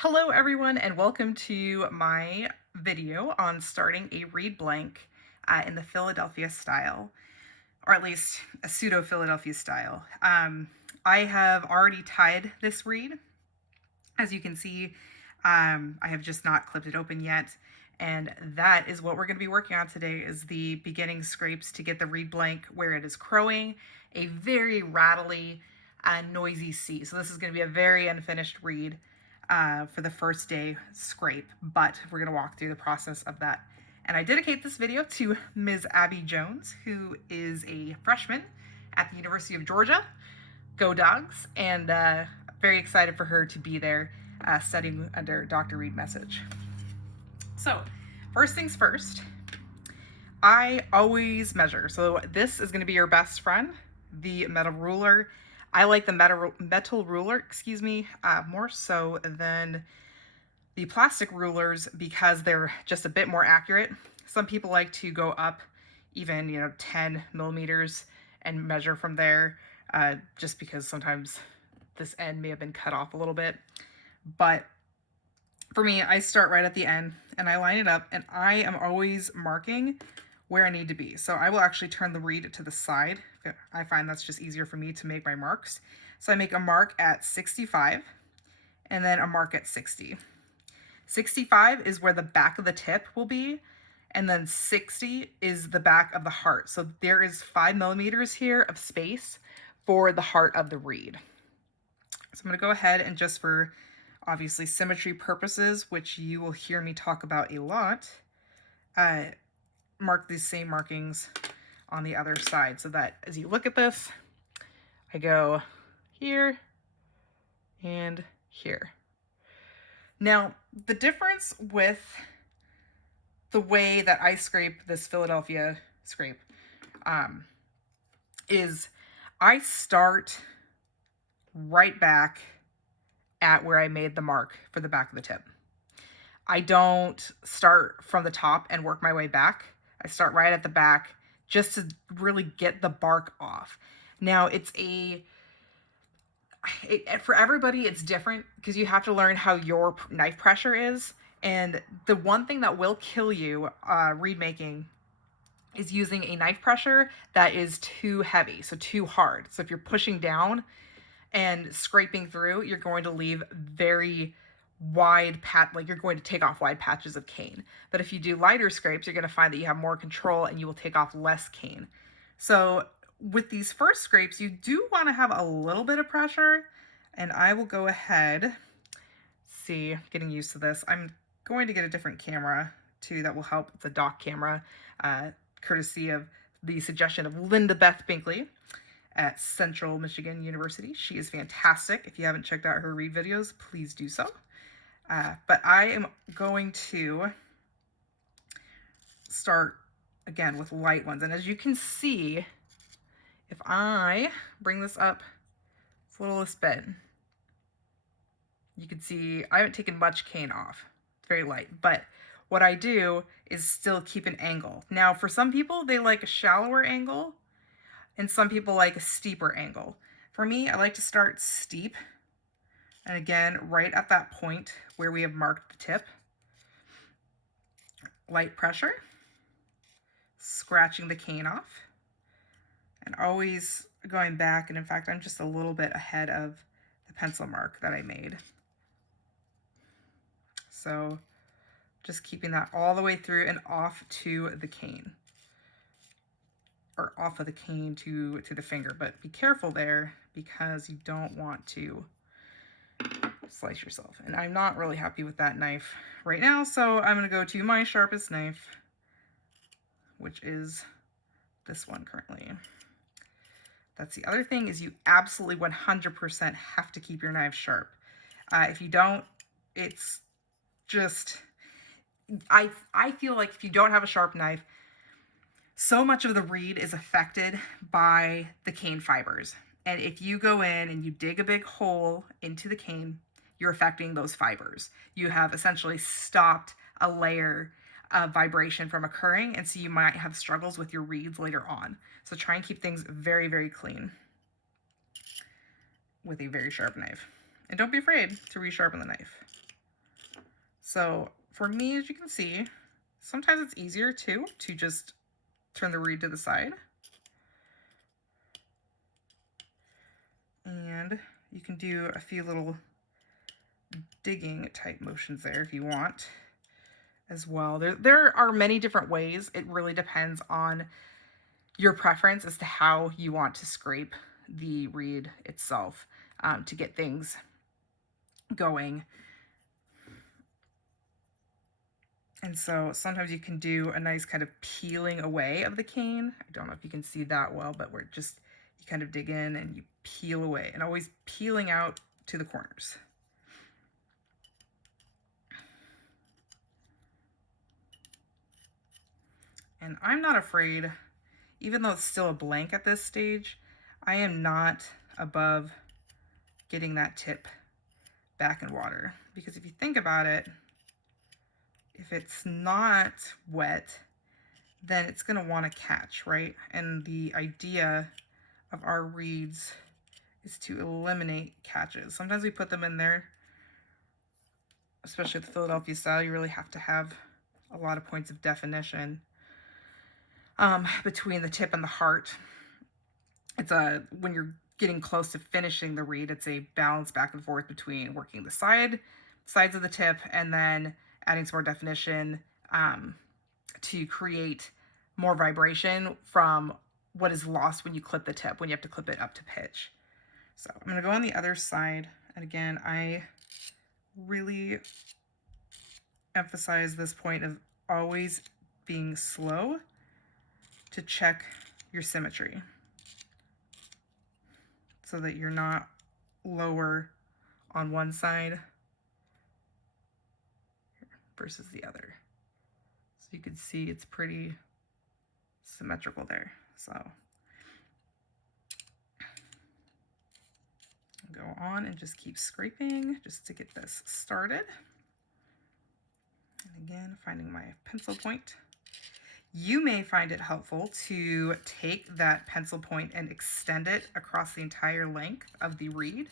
Hello everyone and welcome to my video on starting a reed blank in the Philadelphia style, or at least a pseudo Philadelphia style. I have already tied this reed. As you can see, I have just not clipped it open yet, and that is what we're going to be working on today, is the beginning scrapes to get the reed blank where it is crowing a very rattly noisy C. So this is going to be a very unfinished reed for the first day scrape, but we're going to walk through the process of that. And I dedicate this video to Ms. Abby Jones, who is a freshman at the University of Georgia. Go Dogs! And very excited for her to be there studying under Dr. Reed Message. So first things first, I always measure. So this is going to be your best friend, the metal ruler. I like the metal ruler, more so than the plastic rulers because they're just a bit more accurate. Some people like to go up even, 10 millimeters and measure from there, just because sometimes this end may have been cut off a little bit. But for me, I start right at the end and I line it up, and I am always marking where I need to be. So I will actually turn the reed to the side. I find that's just easier for me to make my marks. So I make a mark at 65 and then a mark at 60. 65 is where the back of the tip will be, and then 60 is the back of the heart. So there is 5 millimeters here of space for the heart of the reed. So I'm going to go ahead and, just for obviously symmetry purposes, which you will hear me talk about a lot, mark these same markings on the other side, so that as you look at this, I go here and here. Now, the difference with the way that I scrape this Philadelphia scrape is I start right back at where I made the mark for the back of the tip. I don't start from the top and work my way back. I start right at the back just to really get the bark off. Now, for everybody, it's different because you have to learn how your knife pressure is. And the one thing that will kill you reed making is using a knife pressure that is too heavy, so too hard. So if you're pushing down and scraping through, you're going to leave very wide you're going to take off wide patches of cane. But if you do lighter scrapes, you're going to find that you have more control and you will take off less cane. So with these first scrapes, you do want to have a little bit of pressure, and I will go ahead, getting used to this. I'm going to get a different camera too that will help. It's a dock camera, courtesy of the suggestion of Linda Beth Binkley at Central Michigan University. She is fantastic. If you haven't checked out her reed videos, please do so. But I am going to start again with light ones. And as you can see, if I bring this up its littlest bit, you can see I haven't taken much cane off. It's very light, but what I do is still keep an angle. Now, for some people, they like a shallower angle, and some people like a steeper angle. For me, I like to start steep, and again, right at that point where we have marked the tip. Light pressure, scratching the cane off, and always going back, and in fact, I'm just a little bit ahead of the pencil mark that I made. So just keeping that all the way through and off to the cane, or off of the cane to the finger. But be careful there because you don't want to slice yourself. And I'm not really happy with that knife right now, so I'm going to go to my sharpest knife, which is this one currently. That's the other thing, is you absolutely 100% have to keep your knife sharp. If you don't, it's just, I feel like if you don't have a sharp knife, so much of the reed is affected by the cane fibers. And if you go in and you dig a big hole into the cane, you're affecting those fibers. You have essentially stopped a layer of vibration from occurring, and so you might have struggles with your reeds later on. So try and keep things very, very clean with a very sharp knife. And don't be afraid to resharpen the knife. So for me, as you can see, sometimes it's easier too to just turn the reed to the side. And you can do a few little digging type motions there if you want as well. There are many different ways. It really depends on your preference as to how you want to scrape the reed itself to get things going. And so sometimes you can do a nice kind of peeling away of the cane. I don't know if you can see that well, but we're just, you kind of dig in and you peel away, and always peeling out to the corners. And I'm not afraid, even though it's still a blank at this stage, I am not above getting that tip back in water. Because if you think about it, if it's not wet, then it's going to want to catch, right? And the idea of our reeds is to eliminate catches. Sometimes we put them in there, especially with the Philadelphia style. You really have to have a lot of points of definition between the tip and the heart. It's when you're getting close to finishing the reed, it's a balance back and forth between working the sides of the tip and then adding some more definition to create more vibration from what is lost when you clip the tip, when you have to clip it up to pitch. So I'm going to go on the other side. And again, I really emphasize this point of always being slow to check your symmetry so that you're not lower on one side versus the other. So you can see it's pretty symmetrical there. So go on and just keep scraping just to get this started. And again, finding my pencil point. You may find it helpful to take that pencil point and extend it across the entire length of the reed.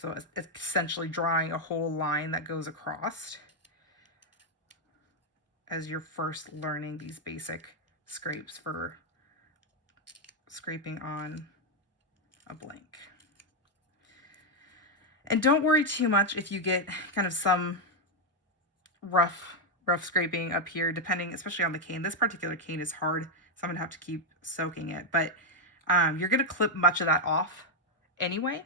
So it's essentially drawing a whole line that goes across as you're first learning these basic scrapes for scraping on a blank. And don't worry too much if you get kind of some rough scraping up here, depending, especially on the cane. This particular cane is hard, so I'm gonna have to keep soaking it, but you're gonna clip much of that off anyway.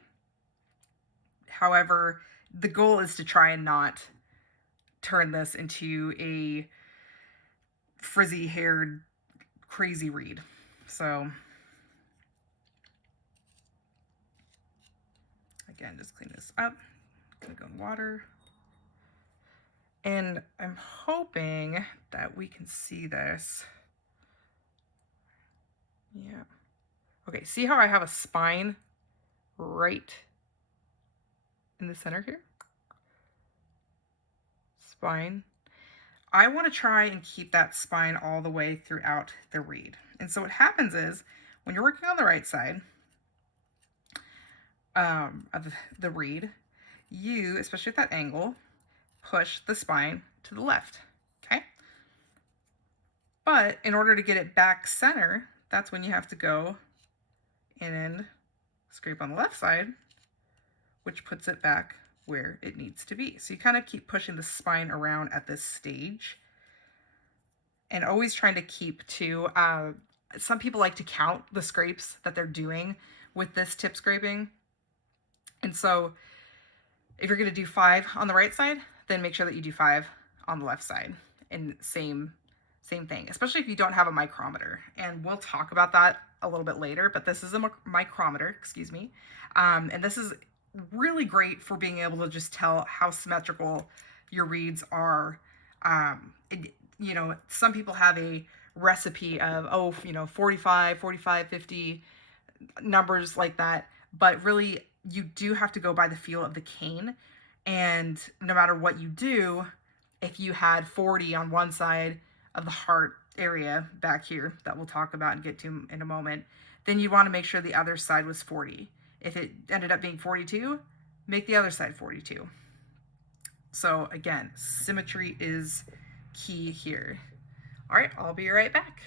However, the goal is to try and not turn this into a frizzy-haired, crazy reed. So again, just clean this up. Gonna go in water. And I'm hoping that we can see this. Yeah. Okay, see how I have a spine right in the center here? Spine. I want to try and keep that spine all the way throughout the reed. And so what happens is, when you're working on the right side of the reed, you, especially at that angle, push the spine to the left, okay? But in order to get it back center, that's when you have to go and scrape on the left side, which puts it back where it needs to be. So you kind of keep pushing the spine around at this stage, and always trying to keep to, some people like to count the scrapes that they're doing with this tip scraping. And so if you're going to do 5 on the right side, then make sure that you do 5 on the left side. And same thing, especially if you don't have a micrometer. And we'll talk about that a little bit later, but this is a micrometer, excuse me. And this is really great for being able to just tell how symmetrical your reeds are. You know, some people have a recipe of, 45, 50, numbers like that, but really you do have to go by the feel of the cane. And no matter what you do, if you had 40 on one side of the heart area back here that we'll talk about and get to in a moment, then you want to make sure the other side was 40. If it ended up being 42, make the other side 42. So again, symmetry is key here. All right, I'll be right back.